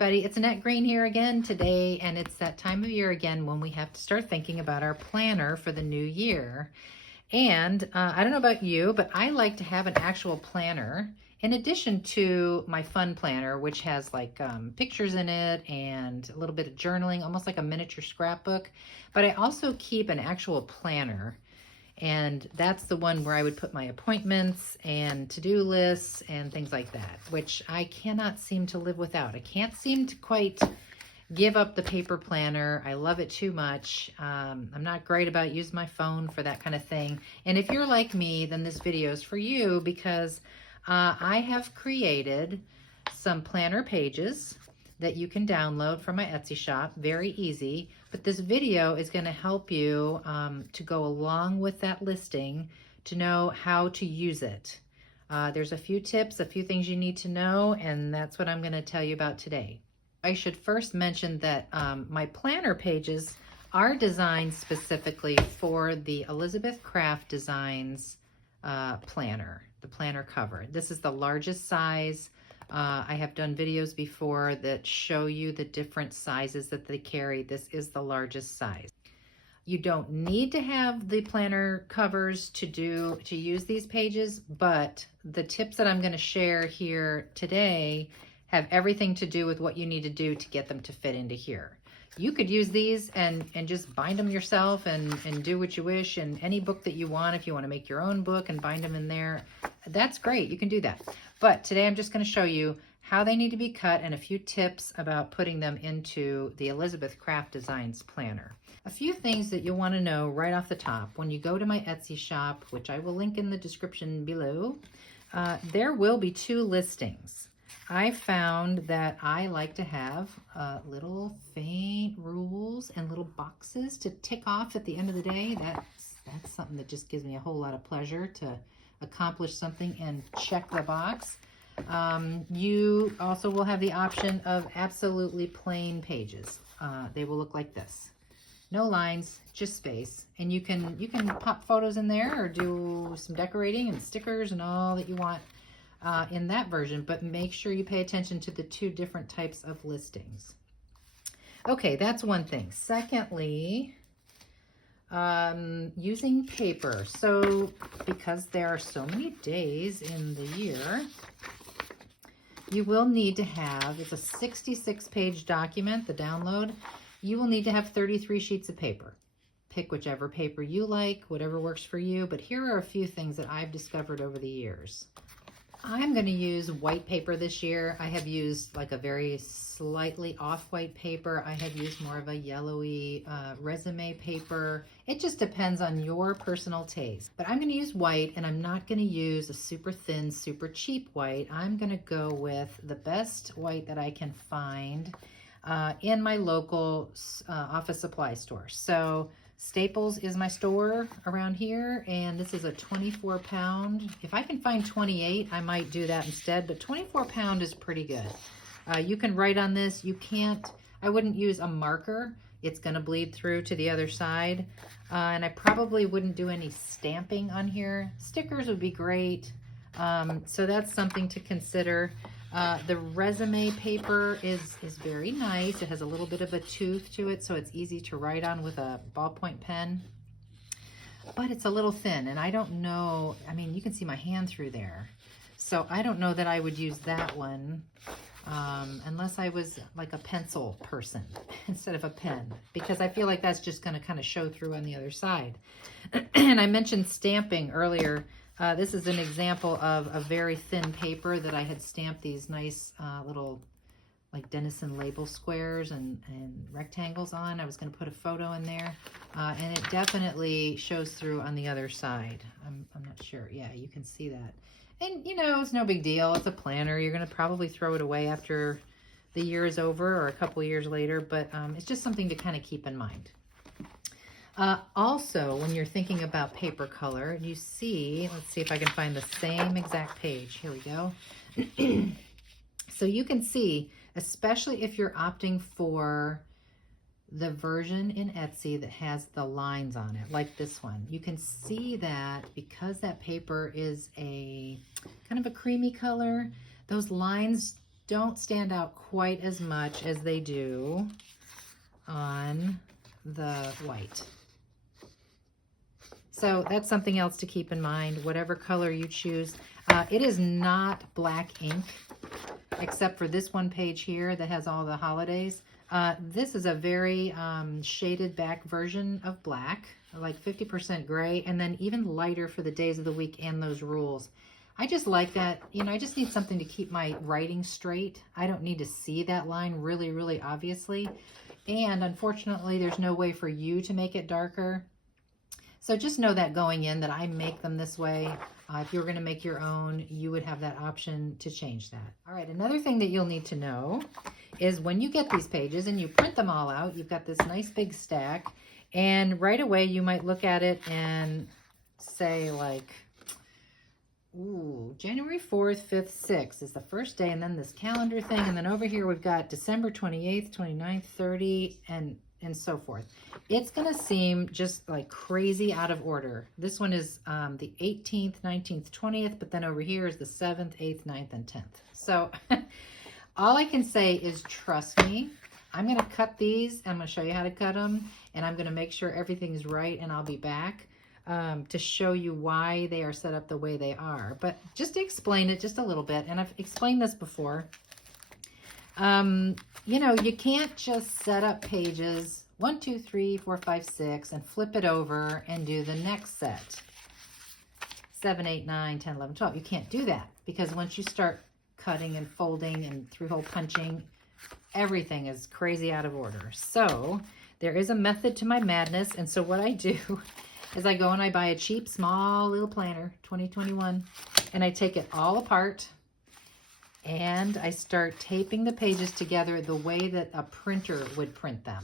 everybody, it's Annette Green here again today, and it's that time of year again when we have to start thinking about our planner for the new year. And I don't know about you, but I like to have an actual planner in addition to my fun planner, which has like pictures in it and a little bit of journaling, almost like a miniature scrapbook. But I also keep an actual planner. And that's the one where I would put my appointments and to-do lists and things like that, which I cannot seem to live without. I can't seem to quite give up the paper planner. I love it too much. I'm not great about using my phone for that kind of thing. And if you're like me, then this video is for you because I have created some planner pages that you can download from my Etsy shop. Very easy. But this video is going to help you to go along with that listing to know how to use it. There's a few tips, a few things you need to know, and that's what I'm going to tell you about today. I should first mention that my planner pages are designed specifically for the Elizabeth Craft Designs planner, the planner cover. This is the largest size. I have done videos before that show you the different sizes that they carry. This is the largest size. You don't need to have the planner covers to use these pages, but the tips that I'm going to share here today have everything to do with what you need to do to get them to fit into here. You could use these and just bind them yourself and do what you wish in any book that you want. If you want to make your own book and bind them in there, that's great. You can do that. But today I'm just going to show you how they need to be cut and a few tips about putting them into the Elizabeth Craft Designs planner. A few things that you'll want to know right off the top. When you go to my Etsy shop, which I will link in the description below, there will be 2 listings. I found that I like to have little faint rules and little boxes to tick off at the end of the day. That's something that just gives me a whole lot of pleasure to accomplish something and check the box. You also will have the option of absolutely plain pages. They will look like this. No lines, just space. And you can pop photos in there or do some decorating and stickers and all that you want in that version, but make sure you pay attention to the 2 different types of listings. Okay, that's one thing. Secondly, using paper. So because there are so many days in the year, you will need to have, it's a 66-page document, the download. You will need to have 33 sheets of paper. Pick whichever paper you like, whatever works for you, but here are a few things that I've discovered over the years. I'm going to use white paper this year. I have used like a very slightly off-white paper. I have used more of a yellowy resume paper. It just depends on your personal taste. But I'm going to use white, and I'm not going to use a super thin, super cheap white. I'm going to go with the best white that I can find in my local office supply store. So Staples is my store around here, and this is a 24-pound. If I can find 28, I might do that instead, but 24-pound is pretty good. You can write on this. You can't, I wouldn't use a marker. It's going to bleed through to the other side, and I probably wouldn't do any stamping on here. Stickers would be great, so that's something to consider. The resume paper is very nice. It has a little bit of a tooth to it, so it's easy to write on with a ballpoint pen. But it's a little thin, and I don't know, I mean, you can see my hand through there. So I don't know that I would use that one unless I was like a pencil person instead of a pen, because I feel like that's just going to kind of show through on the other side. And I mentioned stamping earlier. This is an example of a very thin paper that I had stamped these nice little like Denison label squares and rectangles on. I was going to put a photo in there, and it definitely shows through on the other side. I'm not sure. Yeah, you can see that. And, you know, it's no big deal. It's a planner. You're going to probably throw it away after the year is over or a couple years later, but it's just something to kind of keep in mind. Also, when you're thinking about paper color, you see, let's see if I can find the same exact page. Here we go. So you can see, especially if you're opting for the version in Etsy that has the lines on it, like this one, you can see that because that paper is a kind of a creamy color, those lines don't stand out quite as much as they do on the white. So that's something else to keep in mind, whatever color you choose. It is not black ink, except for this one page here that has all the holidays. This is a very shaded back version of black, like 50% gray, and then even lighter for the days of the week and those rules. I just like that, you know, I just need something to keep my writing straight. I don't need to see that line really, really obviously. And unfortunately, there's no way for you to make it darker. So just know that going in that I make them this way. If you were going to make your own, you would have that option to change that. All right, another thing that you'll need to know is when you get these pages and you print them all out, you've got this nice big stack, and right away you might look at it and say like, ooh, January 4th, 5th, 6th is the first day, and then this calendar thing, and then over here we've got December 28th, 29th, 30, and so forth. It's going to seem just like crazy out of order. This one is the 18th, 19th, 20th, but then over here is the 7th, 8th, 9th, and 10th. So all I can say is trust me. I'm going to cut these. I'm going to show you how to cut them, and I'm going to make sure everything's right, and I'll be back to show you why they are set up the way they are. But just to explain it just a little bit, and I've explained this before, you know, you can't just set up pages 1, 2, 3, 4, 5, 6 and flip it over and do the next set. 7, 8, 9, 10, 11, 12. You can't do that because once you start cutting and folding and through-hole punching, everything is crazy out of order. So there is a method to my madness. And so what I do is I go and I buy a cheap, small little planner, 2021, and I take it all apart and I start taping the pages together the way that a printer would print them.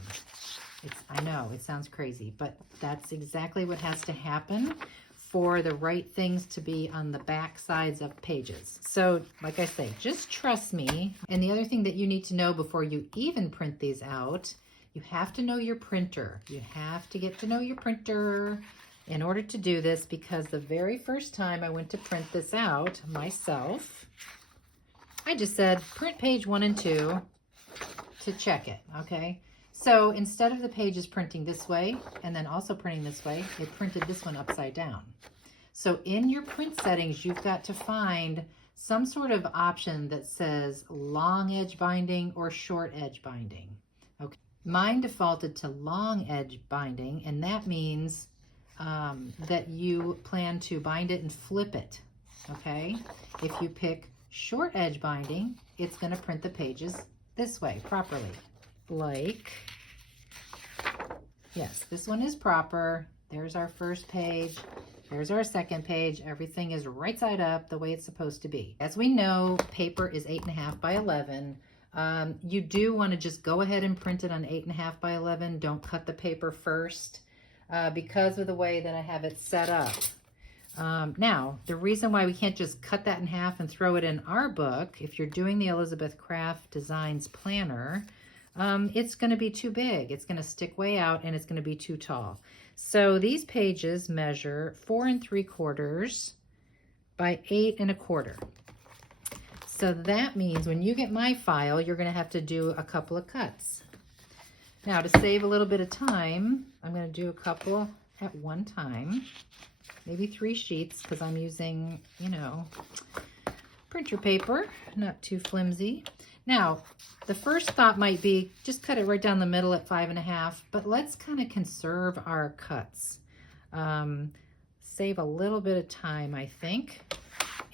I know, it sounds crazy, but that's exactly what has to happen for the right things to be on the back sides of pages. So, like I say, just trust me. And the other thing that you need to know before you even print these out, you have to know your printer. You have to get to know your printer in order to do this, because the very first time I went to print this out myself, I just said print page 1 and 2 to check it, okay? So instead of the pages printing this way and then also printing this way, it printed this one upside down. So in your print settings, you've got to find some sort of option that says long edge binding or short edge binding. Okay, mine defaulted to long edge binding, and that means that you plan to bind it and flip it, okay? If you pick short edge binding, it's going to print the pages this way properly. Like, yes, this one is proper. There's our first page. There's our second page. Everything is right side up the way it's supposed to be. As we know, paper is 8.5 by 11. You do want to just go ahead and print it on 8.5 by 11. Don't cut the paper first because of the way that I have it set up. Now, the reason why we can't just cut that in half and throw it in our book, if you're doing the Elizabeth Craft Designs Planner, it's going to be too big. It's going to stick way out and it's going to be too tall. So these pages measure 4 3/4 by 8 1/4. So that means when you get my file, you're going to have to do a couple of cuts. Now, to save a little bit of time, I'm going to do a couple at one time, maybe 3 sheets, because I'm using, you know, printer paper, not too flimsy. Now, the first thought might be just cut it right down the middle at 5 1/2, but let's kind of conserve our cuts. Save a little bit of time, I think,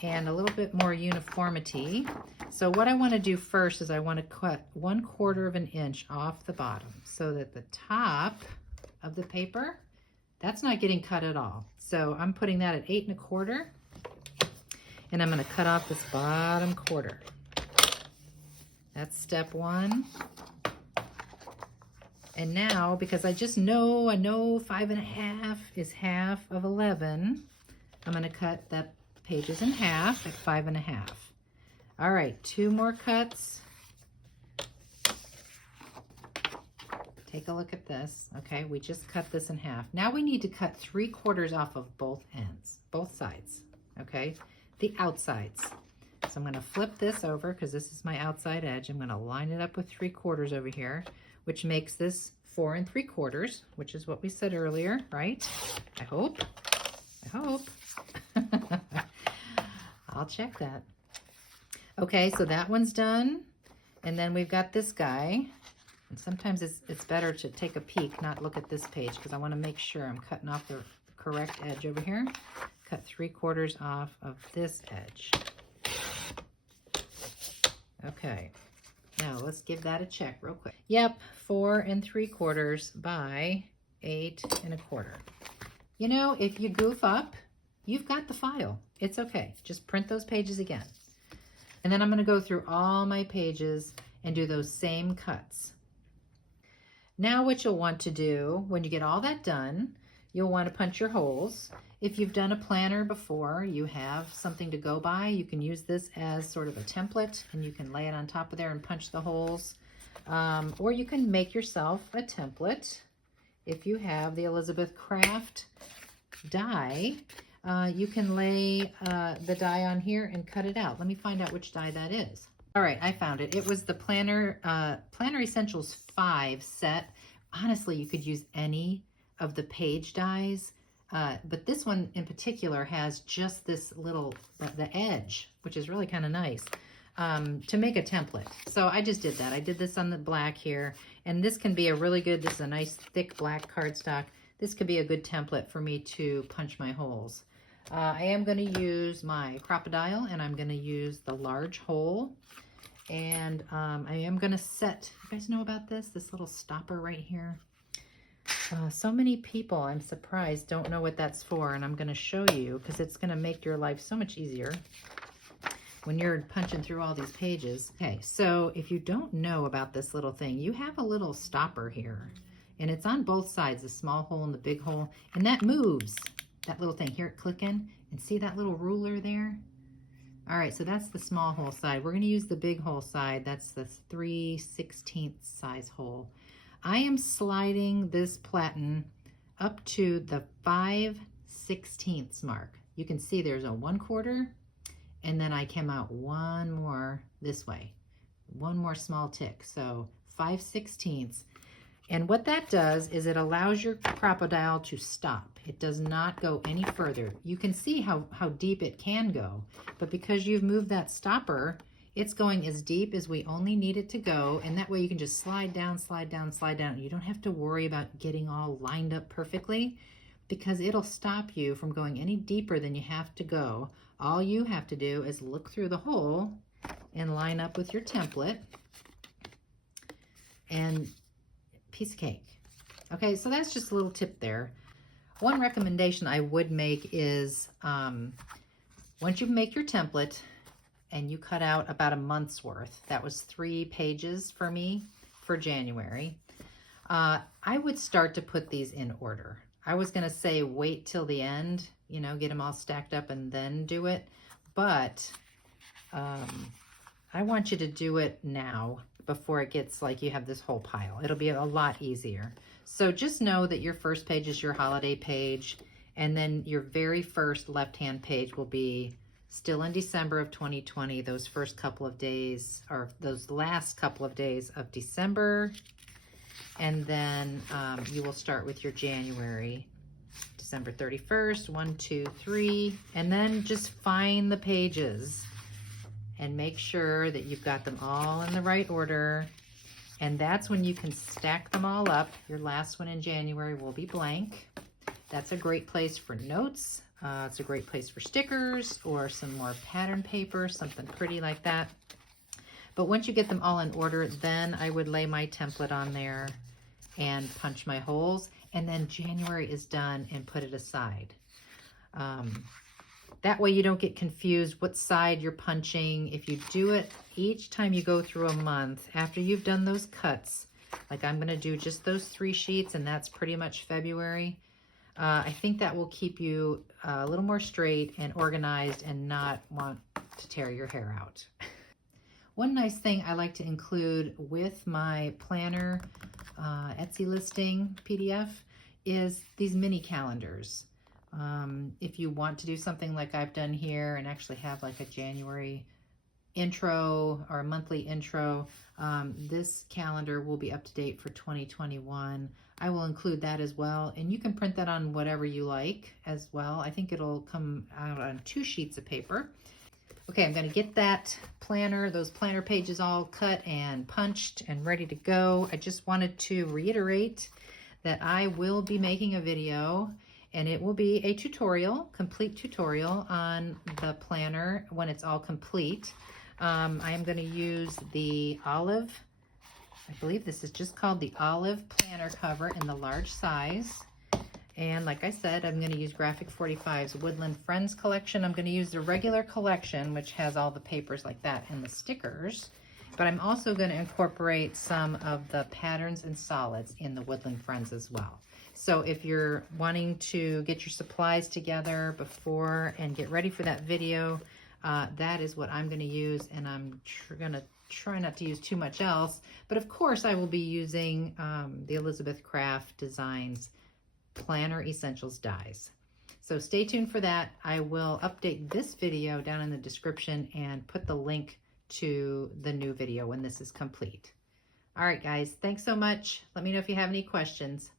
and a little bit more uniformity. So what I want to do first is I want to cut 1/4 of an inch off the bottom so that the top of the paper, that's not getting cut at all. So I'm putting that at 8 1/4, and I'm going to cut off this bottom quarter. That's step 1. And now, because I just know, I know 5 1/2 is half of 11, I'm going to cut that pages in half at 5 1/2. All right, 2 more cuts. Take a look at this. Okay, we just cut this in half. Now we need to cut 3/4 off of both ends, both sides. Okay, the outsides. So I'm going to flip this over because this is my outside edge. I'm going to line it up with 3/4 over here, which makes this 4 3/4, which is what we said earlier, right? I hope. I'll check that. Okay, so that one's done. And then we've got this guy. And sometimes it's better to take a peek, not look at this page, because I want to make sure I'm cutting off the correct edge over here. Cut 3/4 off of this edge. Okay, now let's give that a check real quick. Yep, 4 3/4 by 8 1/4. You know, if you goof up, you've got the file. It's okay. Just print those pages again. And then I'm going to go through all my pages and do those same cuts. Now what you'll want to do when you get all that done, you'll want to punch your holes. If you've done a planner before, you have something to go by. You can use this as sort of a template, and you can lay it on top of there and punch the holes. Or you can make yourself a template. If you have the Elizabeth Craft die, you can lay the die on here and cut it out. Let me find out which die that is. All right, I found it. It was the Planner Essentials 5 set. Honestly, you could use any of the page dies, but this one in particular has just this little, the edge, which is really kind of nice, to make a template. So I just did that. I did this on the black here, and this can be a really good, this is a nice thick black cardstock. This could be a good template for me to punch my holes. I am going to use my Crocodile, and I'm going to use the large hole. And I am going to set, you guys know about this little stopper right here? So many people, I'm surprised, don't know what that's for, and I'm going to show you because it's going to make your life so much easier when you're punching through all these pages. Okay, so if you don't know about this little thing, you have a little stopper here, and it's on both sides, the small hole and the big hole, and that moves, that little thing. Hear it clicking, and see that little ruler there? All right, so that's the small hole side. We're going to use the big hole side. That's the 3/16 size hole. I am sliding this platen up to the 5/16 mark. You can see there's a 1/4, and then I came out one more this way, one more small tick. So 5/16. And what that does is it allows your Crocodile to stop. It does not go any further. You can see how deep it can go, but because you've moved that stopper, it's going as deep as we only need it to go, and that way you can just slide down, slide down, slide down. You don't have to worry about getting all lined up perfectly because it'll stop you from going any deeper than you have to go. All you have to do is look through the hole and line up with your template, and piece of cake. Okay, so that's just a little tip there. One recommendation I would make is once you make your template and you cut out about a month's worth, that was 3 pages for me for January, I would start to put these in order. I was going to say wait till the end, you know, get them all stacked up and then do it, but I want you to do it now before it gets like you have this whole pile. It'll be a lot easier. So just know that your first page is your holiday page, and then your very first left-hand page will be still in December of 2020, those first couple of days, or those last couple of days of December, and then you will start with your January, December 31st, 1, 2, 3, and then just find the pages and make sure that you've got them all in the right order. And that's when you can stack them all up. Your last one in January will be blank. That's a great place for notes. It's a great place for stickers or some more pattern paper, something pretty like that. But once you get them all in order, then I would lay my template on there and punch my holes. And then January is done and put it aside. That way you don't get confused what side you're punching. If you do it each time you go through a month, after you've done those cuts, like I'm gonna do just those 3 sheets, and that's pretty much February, I think that will keep you a little more straight and organized and not want to tear your hair out. One nice thing I like to include with my planner Etsy listing PDF is these mini calendars. If you want to do something like I've done here and actually have like a January intro or a monthly intro. This calendar will be up to date for 2021. I will include that as well, and you can print that on whatever you like as well. I think it'll come out on 2 sheets of paper. Okay, I'm going to get that planner, those planner pages all cut and punched and ready to go. I just wanted to reiterate that I will be making a video, and it will be a tutorial, complete tutorial on the planner when it's all complete. I am going to use the olive, I believe this is just called the olive planner cover in the large size. And like I said, I'm going to use Graphic 45's Woodland Friends collection. I'm going to use the regular collection, which has all the papers like that and the stickers. But I'm also going to incorporate some of the patterns and solids in the Woodland Friends as well. So if you're wanting to get your supplies together before and get ready for that video, that is what I'm going to use, and I'm going to try not to use too much else. But of course, I will be using the Elizabeth Craft Designs Planner Essentials dies. So stay tuned for that. I will update this video down in the description and put the link to the new video when this is complete. All right, guys, thanks so much. Let me know if you have any questions.